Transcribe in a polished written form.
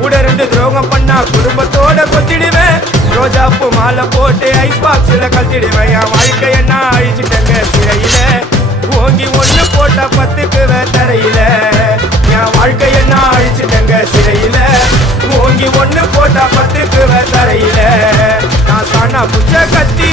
கூட 2 துரோகம் பண்ணா குடும்பத்தோட கொத்திடுவேன். ரோஜாப்பு மாலை போட்டு ஐஸ் பாக்ஸ்ல கழட்டிடுவேன். என் வாழ்க்கை என்ன அழிச்சிட்டங்க சிறையில. ஓங்கி 1 போட்டா 10க்கு தரையில. என் வாழ்க்கை என்ன அழிச்சிட்டங்க சிறையில. ஓங்கி 1 போட்டா 10க்கு தரையில. நான் சாணா புச்ச கத்தி